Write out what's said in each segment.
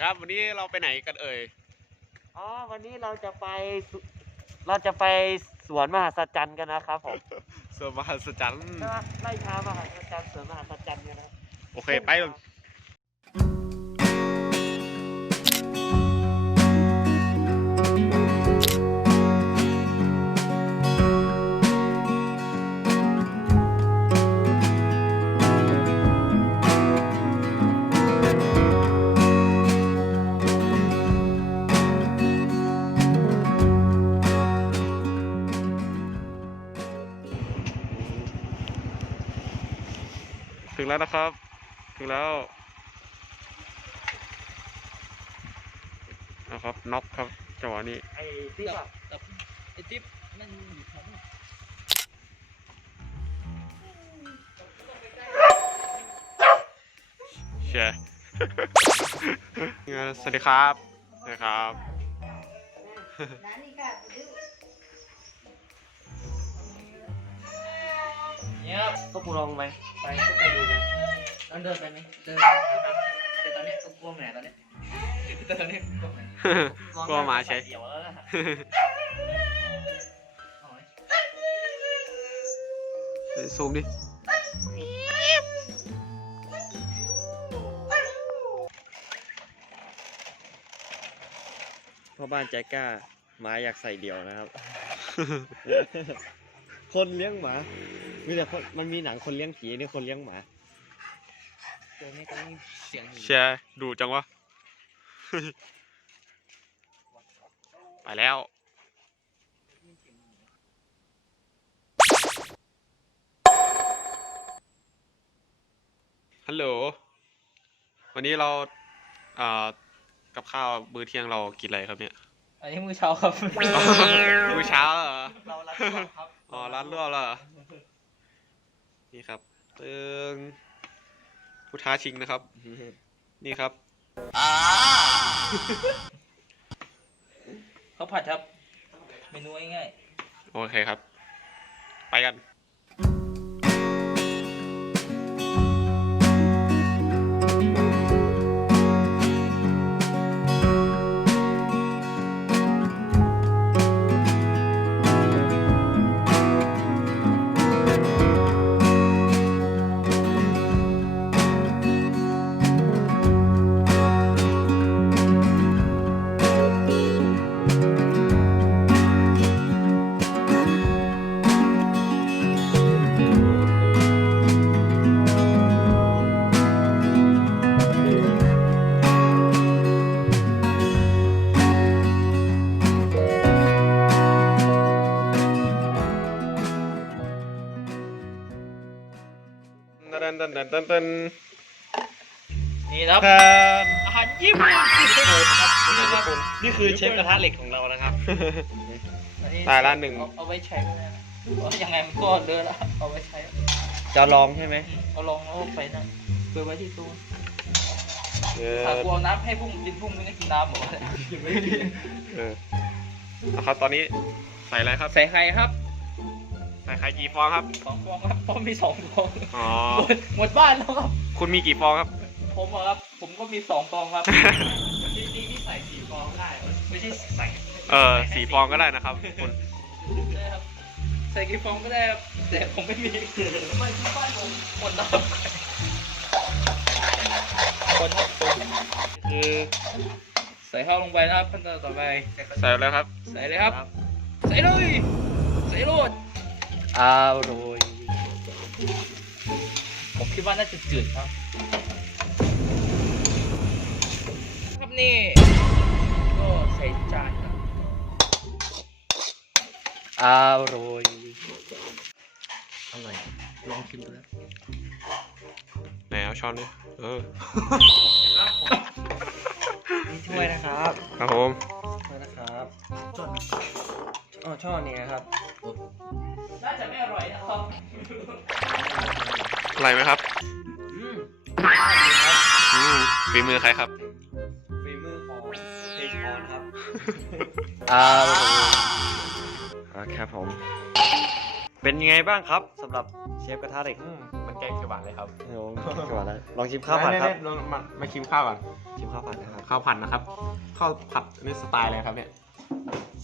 ครับ วันนี้เราไปไหนกันเอ่ย อ๋อ วันนี้เราจะไปสุเราจะไปสวนมหัศจรรย์กันนะครับผมสวนมหัศจรรย์ ใช่ไหมไล่ช้ามหัศจรรย์สวนมหัศจรรย์กันนะโอเค ไปเลย แล้วนะครับ ถึงแล้วนะครับน็อกครับจังหวะนี้ไอ้ที่แบบไอ้จิ๊บมันอยู่แถวนี้แชร์สวัสดีครับสวัสดีครับ เนี่ยครับก็ปูลองไหมไปก็ไปดูไหมตอนเดินไปไหมเดินนะครับแต่ตอนเนี้ยก็กลัวแหม่ตอนเนี้ยแต่ตอนเนี้ยกลัวแหม่กลัวหมาใช่เดี๋ยวแล้วนะเอาไหมซูมดิพ่อบ้านใจกล้าหมาอยากใส่เดี่ยวนะครับ คนเลี้ยงหมา มีแต่คนมันมีหนังคนเลี้ยงผีนี่คนเลี้ยงหมา ตัวนี้ก็มีเสียงอยู่แชร์ดูจังวะ ไปแล้ว ฮัลโหล วันนี้เราเอ่อกับข้าวมื้อเที่ยงเรากินอะไรครับเนี่ย อันนี้มือเช้าครับ มื้อเช้าเหรอ เรารัดตัวครับ อ๋อร้านลวกเหรอ นี่ครับตึงผู้ท้าชิงนะครับ นี่ครับ เขาผัดครับ เมนูง่ายโอเคครับ ไปกัน ตันตันตันตันตันๆนี่นะครับครับอาหารญี่ปุ่นสุดโหดครับนี่ครับนี่คือเชฟกระทะเหล็กของเรานะครับอันนี้ตายละหนึ่ง เอาเอาไว้ใช้ไม่ได้นะเพราะยังไงมันก็เดินละเอาไว้ใช้ จะลองใช่ไหมเอาลองเอาไปนะเปิดไว้ที่ตู้เอถ้าอกลัวน้ำให้พุ่งกินพุ่งไม่ได้กินน้ำหรอกเออเอาครับตอนนี้ใส่อะไรครับ ใส่ไข่ครับ ใส่ไข่กี่ฟองครับ สองฟองครับเพราะมีสองฟองอ๋อ หมดหมดบ้านแล้วครับ คุณมีกี่ฟองครับ ผมอะครับ ผมก็มีสองฟองครับ จริงๆที่ใส่สี่ฟองได้ไม่ใช่ใส่เออสี่ฟองก็ได้นะครับ คุณ ได้ครับ ใส่กี่ฟองก็ได้ครับแต่ผมไม่มีไม่ที่บ้านผมหมดแล้วครับคนครับคนคือใส่ข้าวลงไปนะครับขั้นตอนต่อไป ใส่แล้วครับ ใส่เลยครับ ใส่เลย ใส่โรด อร่อยผมคิดว่าน่าจะจืดครับ ครับนี่ ก็ใส่จานครับอร่อยอร่อยลองชิมดูแล้วไหนเอาช้อนดิเออนี่ถ้วยนะครับ ครับผม ถ้วยนะครับช่อน อ๋อช่อนเนี่ยครับ น่าจะไม่อร่อยนะครับอร่อยไหมครับอืมอืมฝีมือใครครับ ฝีมือของเทชอนครับอร่อยครับผม เป็นยังไงบ้างครับสำหรับเชฟกระทะเหล็กอืมมันแกงเขียวหวานเลยครับโอ้โหก่อนแล้วลองชิมข้าวผัดครับแน่ๆลองมามาชิมข้าวก่อนชิมข้าวผัดนะครับ ข้าวผัดนะครับ ข้าวผัดนี่สไตล์อะไรครับเนี่ย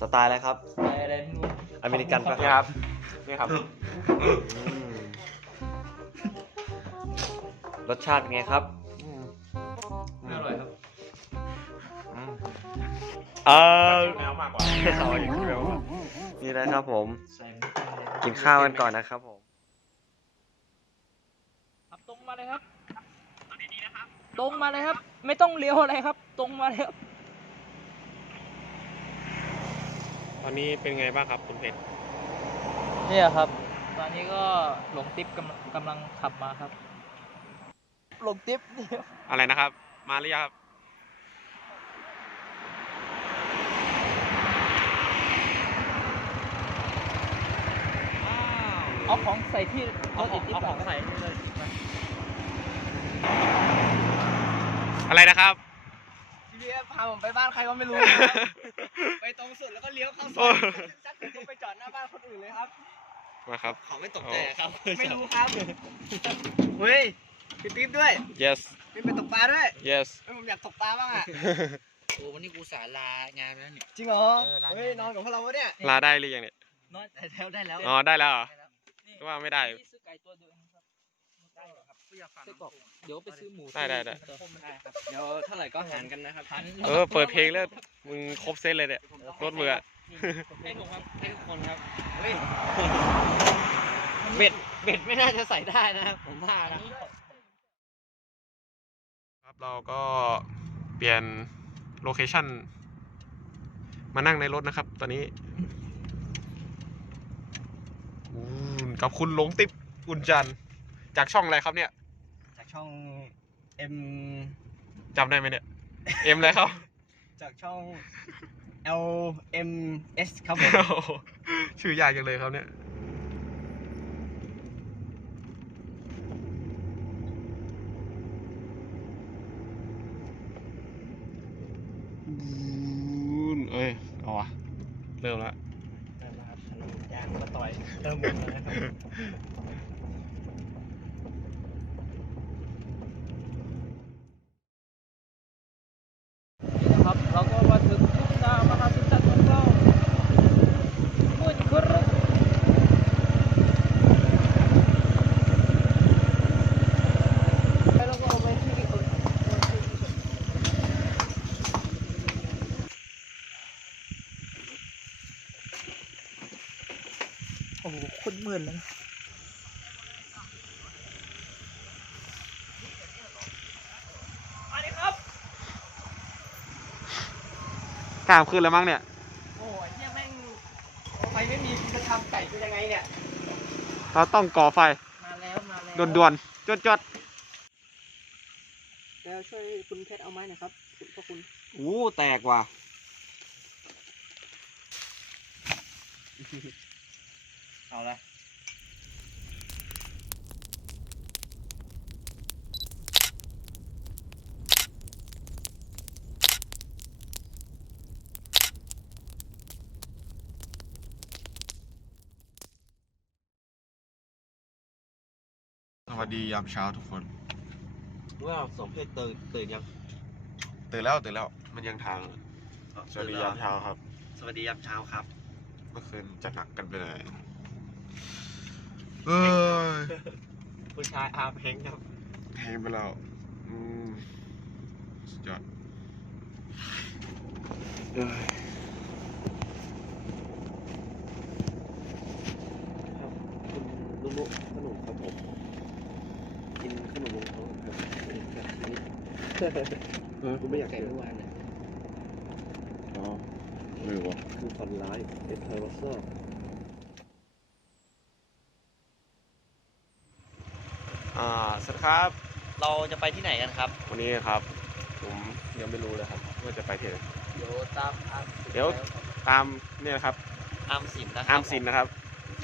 สไตล์อะไรครับ ไปอะไรไม่รู้อเมริกันปะนี่ครับ นี่ครับ อืมรสชาติเป็นไงครับไม่อร่อยครับ อืมเออแนวมากกว่า เอาอย่างนี้แบบว่านี่นะครับผม ใส่ไม่ได้เลยกินข้าวกันก่อนนะครับผม ครับตรงมาเลยครับ ตรงมาเลยครับ ไม่ต้องเลี้ยวอะไรครับ ตรงมาเลยครับ ต อนนี้เป็นไงบ้างครับคุณเพชรเนี่ยครับ ตอนนี้ก็หลงติ๊บกำลังกำลังขับมาครับ หลงติ๊บเดียวอะไรนะครับ มาหรือยังครับเอาของใส่ที่รถอีกนิดหน่อยใส่เลยอะไรนะครับ ทีนี้พาผมไปบ้านใครก็ไม่รู้ ไปตรงสุดแล้วก็เลี้ยวเข้าซโอ้อยจัดผมไปจอดหน้าบ้านคนอื่นเลยครับ มาครับ เขาไม่ตกใจครับ ไม่รู้ครับ เฮ้ยพี่ติ๊บด้วย yes พี่ไปตกปลาด้วย yes เฮ้ยผมอยากตกปลาบ้างอะ โอ้วันนี้กูสาลางานแล้วเนี่ย จริงเหรอเฮ้ยนอนกับพวกเราวะเนี่ย ลาได้หรือยังเนี่ย นอนได้แล้วได้แล้วอ๋อได้แล้วเหรอ ได้แล้วนี่ว่าไม่ได้ นี่ซื้อไก่ตัวเดียว ไส้กรอกเดี๋ยวไปซื้อหมูได้ได้ได้ได้ครับเดี๋ยวเท่าไหร่ก็หารกันนะครับเออ เปิดเพลงแล้วมึงครบเซตเลยเนี่ยรถมืออะให้ผมครับให้ทุกคนครับเฮ้ยเบ็ดเบ็ดไม่น่าจะใส่ได้นะครับผมว่านะครับเราก็เปลี่ยนโลเคชั่นมานั่งในรถนะครับ ตอนนี้อืมกับคุณหลงติ๊บอุ่นจันทร์จากช่องอะไรครับเนี่ย จากช่อง M จำได้ไหมเนี่ย เอ็มอะไรครับ จากช่อง L M S ครับผมโอ้โหชื่อยากจังเลยครับเนี่ยเอ้ย เอาวะเริ่มแล้วยางมาต่อยเริ่มหมดแล้วนะครับ นี่นะครับเราก็มาถึงทุ่งนามหาสุจันของเราพูดครับแล้วก็เอาไปที่อื่นโอ้โห คนหมื่นเลยมาดิครับกล้ามขึ้นแล้วมั้งเนี่ย โอ้ยเนี่ยแม่งไฟไม่มีจะทำไก่เป็นยังไงเนี่ย เราต้องก่อไฟ มาแล้วมาแล้วด่วนๆจดแล้วช่วยคุณเพชรเอาไม้หน่อยครับคุณพระคุณอู้แตกว่ะ เอาละสวัสดียามเช้าทุกคน ว่าสมเพศตื่นตื่นยัง ตื่นแล้วตื่นแล้วมันยังทางสวัสดียามเช้าครับ สวัสดียามเช้าครับ เมื่อคืนจะหนักกันไปเลย เอ้ยผู้ชายอาเพลงครับแพงไปแล้วอืมสุดยอดคุณลุงขนมครับผมกินขนมลุงเขาครับคุณไม่อยากกินเมื่อวานเนี่ยอ๋อไม่รู้ว่าคือฝันร้ายเอสไทรอสเซอร์อ่า สวัสดีครับ เราจะไปที่ไหนกันครับ วันนี้ครับ ผมยังไม่รู้เลยครับว่าจะไปที่ไหน เดี๋ยวตามตามเดี๋ยว ตามเนี่ยนะครับอามสินนะครัอามสินนะครับ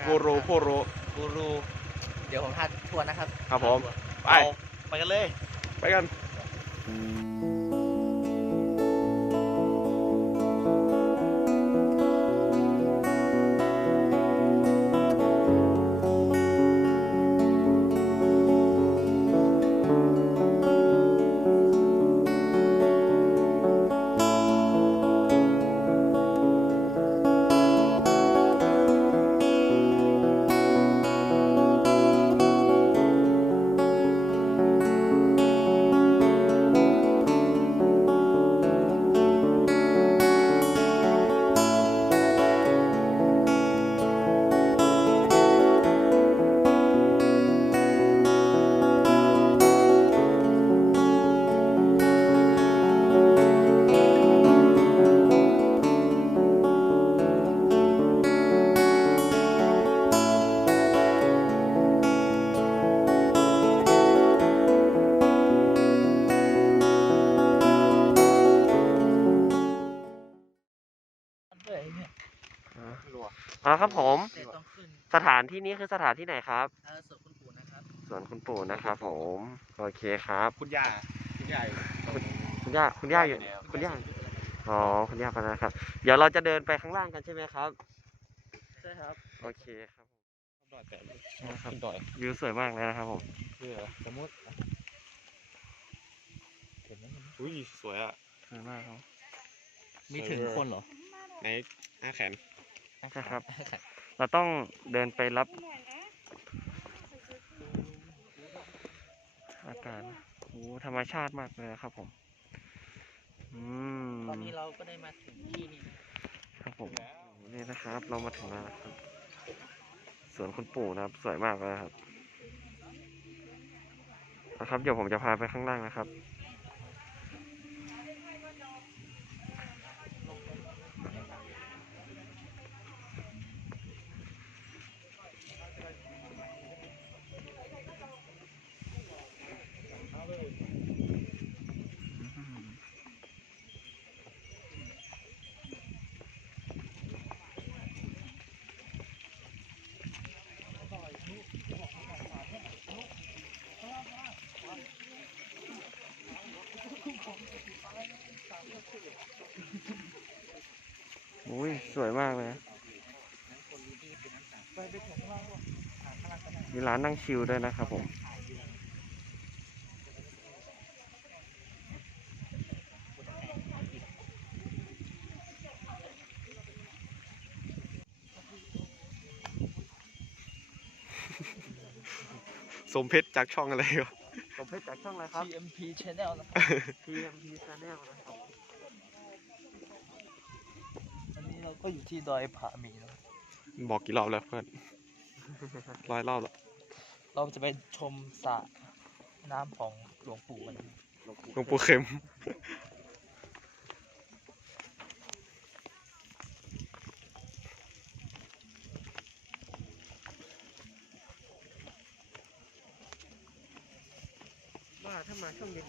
ผู้รู้ผู้รู้ กูรู เดี๋ยวผมพาทัวร์นะครับครับผม ไป เราไปกันเลย ไปกัน ครับครับผม แต่ต้องขึ้นสถานที่นี้คือสถานที่ไหนครับ เอ่อส่วนคุณปู่นะครับ สวนคุณปู่นะครับผม โอเคครับ คุณย่าคุณย่าอยู่คุณย่าคุณย่าอยู่ คุณย่า อ๋อ คุณย่าไปแล้วครับ เดี๋ยวเราจะเดินไปข้างล่างกันใช่ไหมครับ ใช่ครับโอเคครับดอยแต่นะครับขึ้นดอยวิวสวยมากเลยนะครับผมคือสมมติเห็นไหมอุ้ยสวยอะสวยมากครับ มีถึงคนเหรอในหน้าแขน ใช่ครับ เราต้องเดินไปรับอากาศโอ้ธรรมชาติมากเลยครับผมอืมตอนนี้เราก็ได้มาถึงที่นี่นะครับผมนี่นะครับ เรามาถึงแล้วนะครับสวนคุณปู่นะครับ สวยมากเลยครับนะครับ เดี๋ยวผมจะพาไปข้างล่างนะครับ อุ้ยสวยมากเลยมีร้านนั่งชิลด้วยนะครับผมสมเพชรจากช่องอะไรวะ ผมเพชรจากช่องอะไรครับ TMP Channel นะครับ TMP Channel นะครับอันนี้เราก็อยู่ที่ดอยผาหมีนะครับบอกกี่รอบแล้วเพื่อนร้อยรอบแล้วเราจะไปชมสระน้ำของหลวงปู่กันนะครับหลวงปู่เข็มว่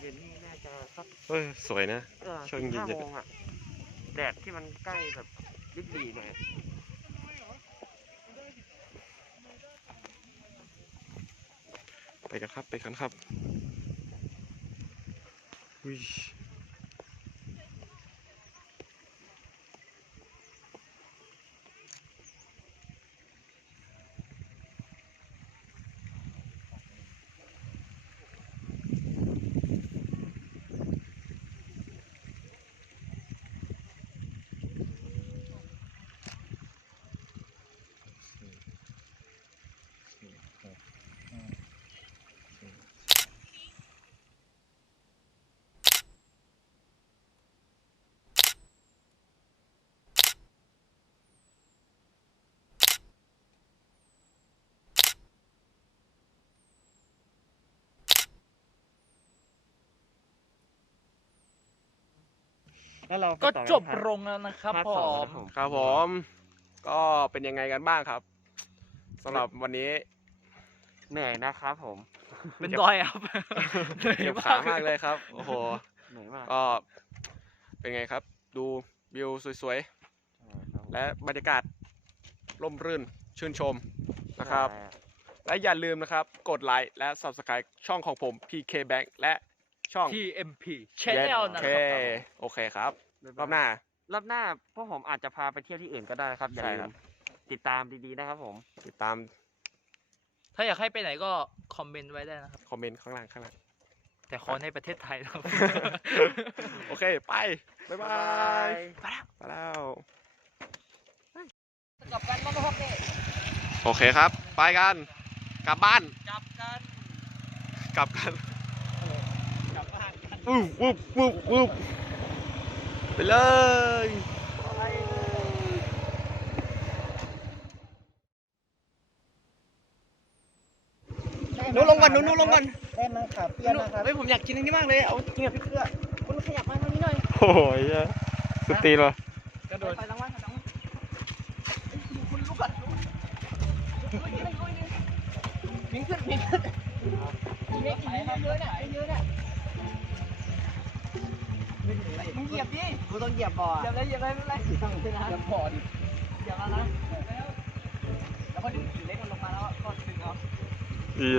มาช่วงเย็นๆนี่น่าจะสักเฮ้ยสวยนะ เออช่วงสิบเย็นห้าๆโมงอะแดดที่มันใกล้แบบริบหรี่หน่อยไปกันครับ ไปกันครับอุ้ย แล้วเราไปก็ต่อจบกันลงแล้วนะครับพาร์ทผสองม นะครับผมครับผม ก็เป็นยังไงกันบ้างครับสำหรับวันนี้ เหนื่อยนะครับผมเป็นดอยครับเจ็บขามากเลยครับ โอ้โห เหนื่อยมากก็เป็นไงครับ ดูวิวสวยๆ และบรรยากาศร่มรื่นชื่นชมนะครับใช่และอย่าลืมนะครับ กดไลค์และ Subscribe ช่องของผม PK Bank และ ช่อง TMP Channel นะโอเคครับโอเคครับบ๊ายรบายอบหน้า รอบหน้าพวกผมอาจจะพาไปเที่ยวที่อื่นก็ได้นะครับอย่าใช่ลืครัมบติดตามดีๆนะครับผม ติดตามถ้าอยากให้ไปไหนก็คอมเมนต์ไว้ได้นะครับ คอมเมนต์ข้างล่างข้างล่าง แต่ขอในประเทศไทยนะครับ โอเค ไป บ๊ายบายไปแล้ว กลับกันบ้างนะครับเนี่ยโอเคครับ ไปกัน กลับบ้าน กลับกัน กลับกันก ลับบ้านกันวูบวูบวูบวูบไปเลยหนูลงก่อนหนูหนูลงก่อนได้มาขาเปียนนะครับเฮ้ยผมอยากกินอันนี้มากเลยเอากินกับพริกเกลือคุณขยับมาทางนี้หน่อยโอ้ยสุดตีนวะกระโดดไปรางวัลรางวัลคุณลุกก่อนลุกลุกลุกลุกวิ่งขึ้นวิ่งขึ้นเยอะเยอะเนี่ยเยอะเนี่ย มึงเหยียบดิกูต้องเหยียบบ่อเหยียบเลยเหยียบเลยไม่เป็นไรเหยียบบ่อดิเหยียบแล้วนะคนอื่นเล็กมันลงมาแล้วก็ดึงเอาดี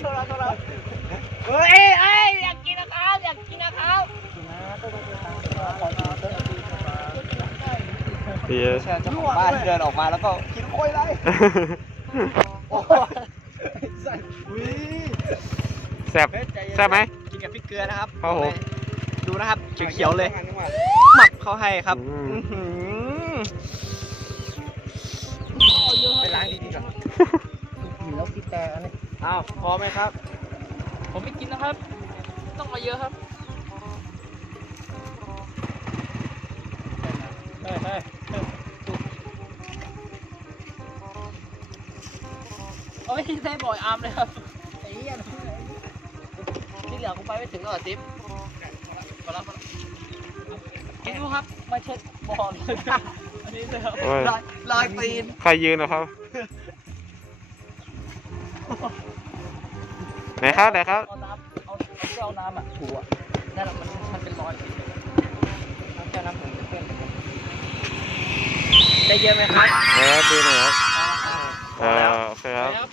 โทรโทรเฮ้ยเอ้ยอยากกินนะครับอยากกินนะครับดีเชิญเจ้าของบ้านเดินออกมาแล้วก็กินโค้ยไรโอ้ยแซ่บแซ่บไหมกินกับพริกเกลือนะครับครับผม ดูนะครับเขียวๆเลย หมักเขาให้ครับอืมอื้อหือไปล้างดีๆก่อนแล้วกินแต่อันนี้อ้าวพอไหมครับ ผมไม่กินนะครับ ต้องมาเยอะครับเฮ้ยเฮ้ยเอาไม่ได้บ่อยอาร์มเลยครับไอ้เหี้ยที่เหลือกูไปไม่ถึงหรอกติ๊บ มาแล้วมาแล้วกินดูครับ มาเช็ดบอลเลยอันนี้เลยครับโอ้ย ลอยลอยตีนใครยืนเหรอครับ ไหนครับไหนครับ เอาน้ำเอาเอาเจ้าน้ำอะถูอะนั่นแหละมันมันเป็นรอยเอาแค่น้ำผมจะเพื่อนผมได้เยอะไหมครับ เออดูหน่อยครับ เออโอเคครับ ครับ